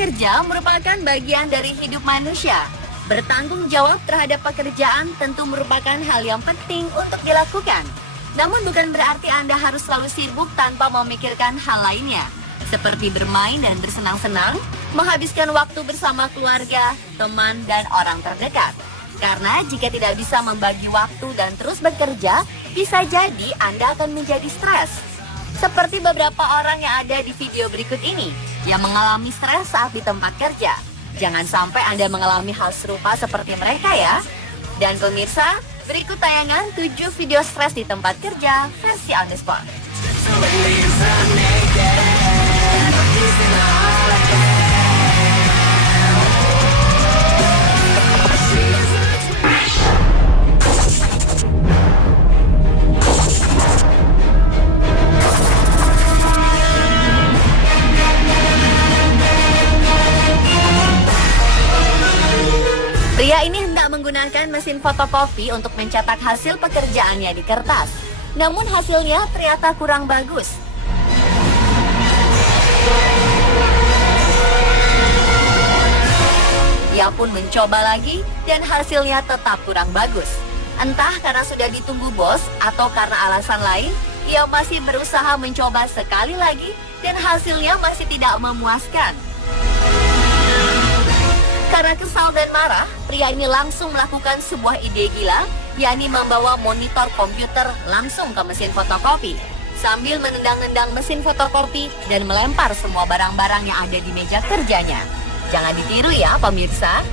Bekerja merupakan bagian dari hidup manusia. Bertanggung jawab terhadap pekerjaan tentu merupakan hal yang penting untuk dilakukan. Namun bukan berarti Anda harus selalu sibuk tanpa memikirkan hal lainnya, seperti bermain dan bersenang-senang, menghabiskan waktu bersama keluarga, teman, dan orang terdekat. Karena jika tidak bisa membagi waktu dan terus bekerja, bisa jadi Anda akan menjadi stres. Seperti beberapa orang yang ada di video berikut ini, yang mengalami stres saat di tempat kerja. Jangan sampai Anda mengalami hal serupa seperti mereka ya. Dan pemirsa, berikut tayangan 7 video stres di tempat kerja versi on the spot. Pria ini hendak menggunakan mesin fotokopi untuk mencetak hasil pekerjaannya di kertas. Namun hasilnya ternyata kurang bagus. Ia pun mencoba lagi dan hasilnya tetap kurang bagus. Entah karena sudah ditunggu bos atau karena alasan lain, ia masih berusaha mencoba sekali lagi dan hasilnya masih tidak memuaskan. Karena kesal dan marah, pria ini langsung melakukan sebuah ide gila, yakni membawa monitor komputer langsung ke mesin fotokopi, sambil menendang-nendang mesin fotokopi dan melempar semua barang-barang yang ada di meja kerjanya. Jangan ditiru ya, pemirsa.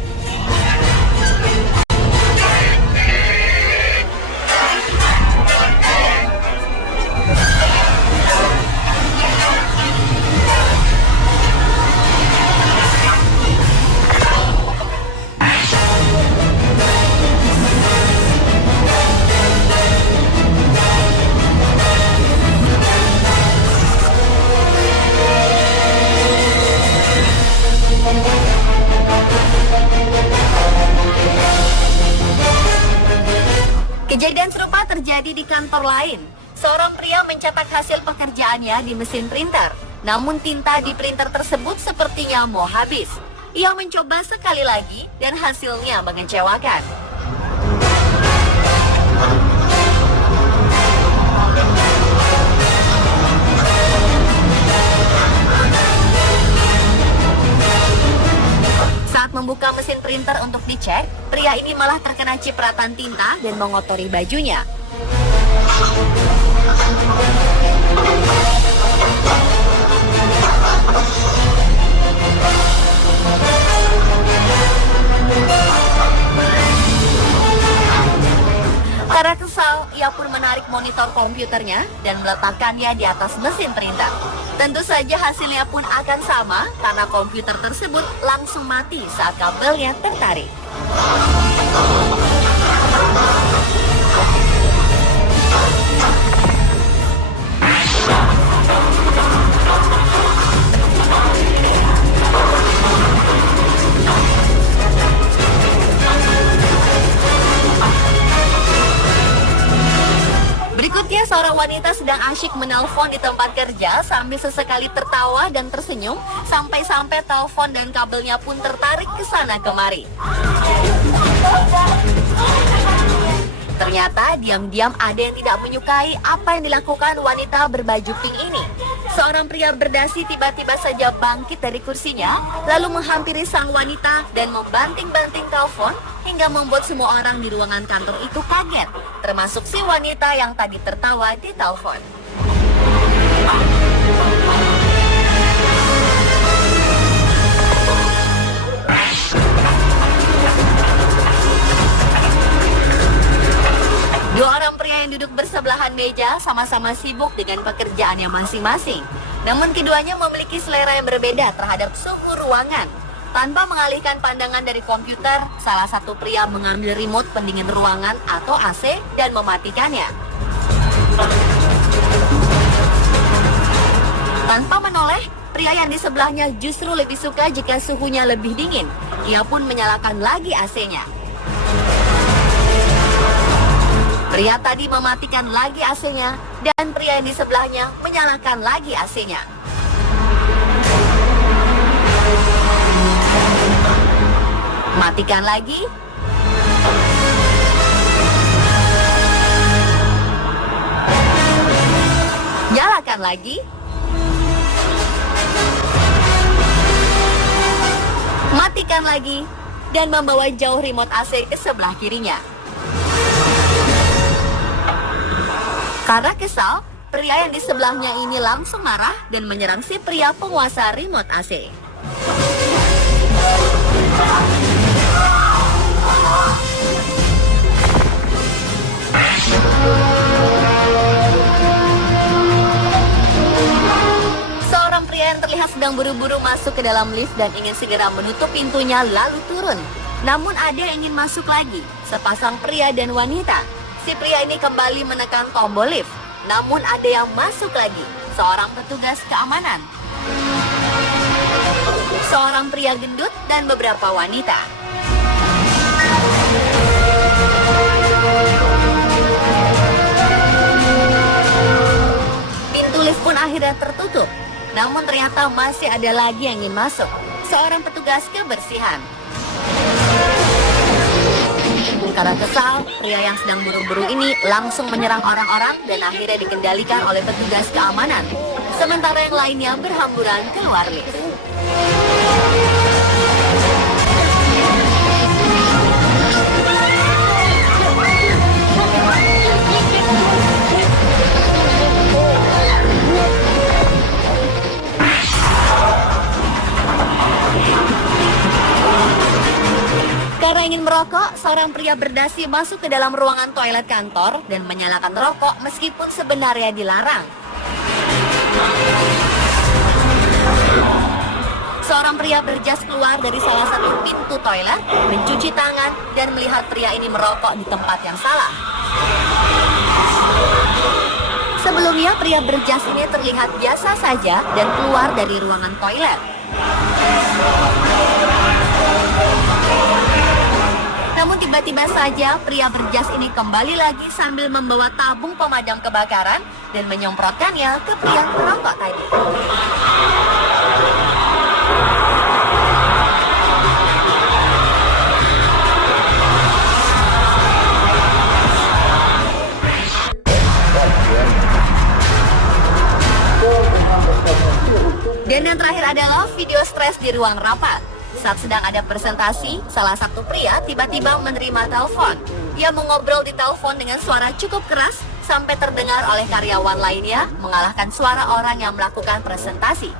Kejadian serupa terjadi di kantor lain. Seorang pria mencetak hasil pekerjaannya di mesin printer. Namun tinta di printer tersebut sepertinya mau habis. Ia mencoba sekali lagi dan hasilnya mengecewakan. Saat membuka mesin printer untuk dicek, pria ini malah terkena cipratan tinta dan mengotori bajunya. Karena kesal, ia pun menarik monitor komputernya dan meletakkannya di atas mesin printer. Tentu saja hasilnya pun akan sama karena komputer tersebut langsung mati saat kabelnya tertarik. Berikutnya, seorang wanita sedang asyik menelpon di tempat kerja sambil sesekali tertawa dan tersenyum sampai-sampai telepon dan kabelnya pun tertarik ke sana kemari. Ternyata diam-diam ada yang tidak menyukai apa yang dilakukan wanita berbaju pink ini. Seorang pria berdasi tiba-tiba saja bangkit dari kursinya, lalu menghampiri sang wanita dan membanting-banting telepon hingga membuat semua orang di ruangan kantor itu kaget, termasuk si wanita yang tadi tertawa di telepon. Dua orang pria yang duduk bersebelahan meja sama-sama sibuk dengan pekerjaannya masing-masing. Namun keduanya memiliki selera yang berbeda terhadap suhu ruangan. Tanpa mengalihkan pandangan dari komputer, salah satu pria mengambil remote pendingin ruangan atau AC dan mematikannya. Tanpa menoleh, pria yang di sebelahnya justru lebih suka jika suhunya lebih dingin. Ia pun menyalakan lagi AC-nya. Pria tadi mematikan lagi AC-nya dan pria yang di sebelahnya menyalakan lagi AC-nya. Matikan lagi. Nyalakan lagi. Matikan lagi. Dan membawa jauh remote AC ke sebelah kirinya. Karena kesal, pria yang di sebelahnya ini langsung marah dan menyerang si pria penguasa remote AC. Seorang pria yang terlihat sedang buru-buru masuk ke dalam lift dan ingin segera menutup pintunya lalu turun. Namun ada yang ingin masuk lagi, sepasang pria dan wanita. Si pria ini kembali menekan tombol lift. Namun ada yang masuk lagi, seorang petugas keamanan, seorang pria gendut dan beberapa wanita. Pintu lift pun akhirnya tertutup. Namun ternyata masih ada lagi yang ingin masuk, seorang petugas kebersihan. Karena kesal, pria yang sedang buru-buru ini langsung menyerang orang-orang dan akhirnya dikendalikan oleh petugas keamanan. Sementara yang lainnya berhamburan keluar lift. Karena ingin merokok, seorang pria berdasi masuk ke dalam ruangan toilet kantor dan menyalakan rokok meskipun sebenarnya dilarang. Seorang pria berjas keluar dari salah satu pintu toilet, mencuci tangan, dan melihat pria ini merokok di tempat yang salah. Sebelumnya, pria berjas ini terlihat biasa saja dan keluar dari ruangan toilet. Namun tiba-tiba saja pria berjas ini kembali lagi sambil membawa tabung pemadam kebakaran dan menyemprotkannya ke pria perokok tadi. Dan yang terakhir adalah video stres di ruang rapat. Saat sedang ada presentasi, salah satu pria tiba-tiba menerima telepon. Ia mengobrol di telepon dengan suara cukup keras sampai terdengar oleh karyawan lainnya, mengalahkan suara orang yang melakukan presentasi.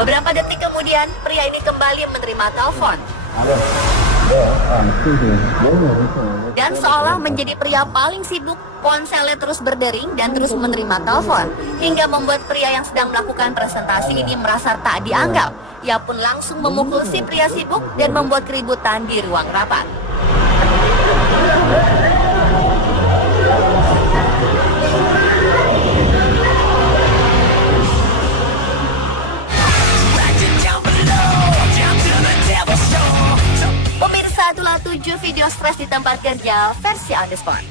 Beberapa detik kemudian, pria ini kembali menerima telepon. Dan seolah menjadi pria paling sibuk, ponselnya terus berdering dan terus menerima telepon, hingga membuat pria yang sedang melakukan presentasi ini merasa tak dianggap. Ia pun langsung memukul si pria sibuk dan membuat keributan di ruang rapat. Pemirsa, itulah 7 video stres di tempat kerja versi on the spot.